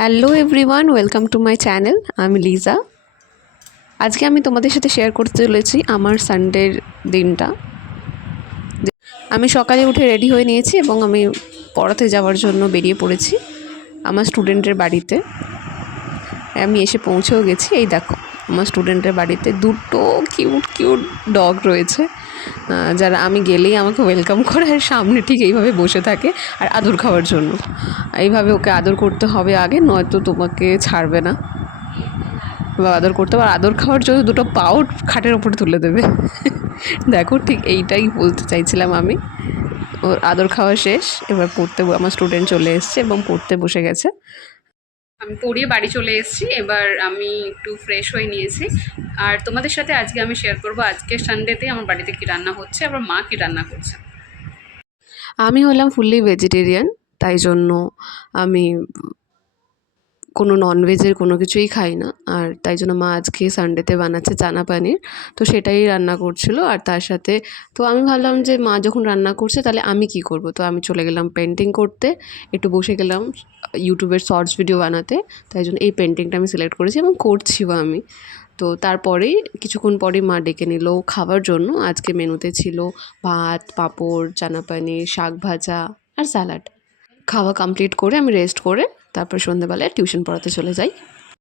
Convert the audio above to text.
Hello everyone, welcome to my channel. আমি লিজা। আজকে আমি তোমাদের সাথে শেয়ার করতে চলেছি আমার সানডের দিনটা। আমি সকালে উঠে রেডি হয়ে নিয়েছি এবং আমি পড়াতে যাওয়ার জন্য বেরিয়ে পড়েছি আমার স্টুডেন্টের বাড়িতে। আমি এসে পৌঁছেও গেছি। এই দেখো, আমার স্টুডেন্টের বাড়িতে দুটো কিউট কিউট ডগ রয়েছে, যারা আমি গেলেই আমাকে ওয়েলকাম করে আর সামনে ঠিক এইভাবে বসে থাকে আর আদর খাওয়ার জন্য। এইভাবে ওকে আদর করতে হবে আগে, নয়তো তোমাকে ছাড়বে না বা আদর করতে হবে। আর আদর খাওয়ার জন্য দুটো পাও খাটের ওপরে তুলে দেবে। দেখো, ঠিক এইটাই বলতে চাইছিলাম আমি। ওর আদর খাওয়া শেষ, এবার পড়তে আমার স্টুডেন্ট চলে এসছে এবং পড়তে বসে গেছে। আমি পড়িয়ে বাড়ি চলে এসেছি। এবার আমি একটু ফ্রেশ হয়ে নিয়েছি আর তোমাদের সাথে আজকে আমি শেয়ার করবো আজকে সানডেতে আমার বাড়িতে কী রান্না হচ্ছে, আবার মা কী রান্না করছে। আমি হলাম ফুললি ভেজিটেরিয়ান, তাই জন্য আমি কোনো ননভেজের কোনো কিছুই খাই না। আর তাই জন্য মা আজকে সানডেতে বানাচ্ছে চানা পানির, তো সেটাই রান্না করছিলো। আর তার সাথে তো আমি ভাবলাম যে মা যখন রান্না করছে তাহলে আমি কি করব, তো আমি চলে গেলাম পেন্টিং করতে। একটু বসে গেলাম ইউটিউবের শর্টস ভিডিও বানাতে, তাই জন্য এই পেন্টিংটা আমি সিলেক্ট করেছি এবং করছিও আমি। তো তারপরেই কিছুক্ষণ পরেই মা ডেকে নিল খাবার জন্য। আজকে মেনুতে ছিল ভাত, পাঁপড়, চানা পানির, শাক ভাজা আর স্যালাড। খাওয়া কমপ্লিট করে আমি রেস্ট করে তারপর সন্ধ্যেবেলায় টিউশন পড়াতে চলে যাই।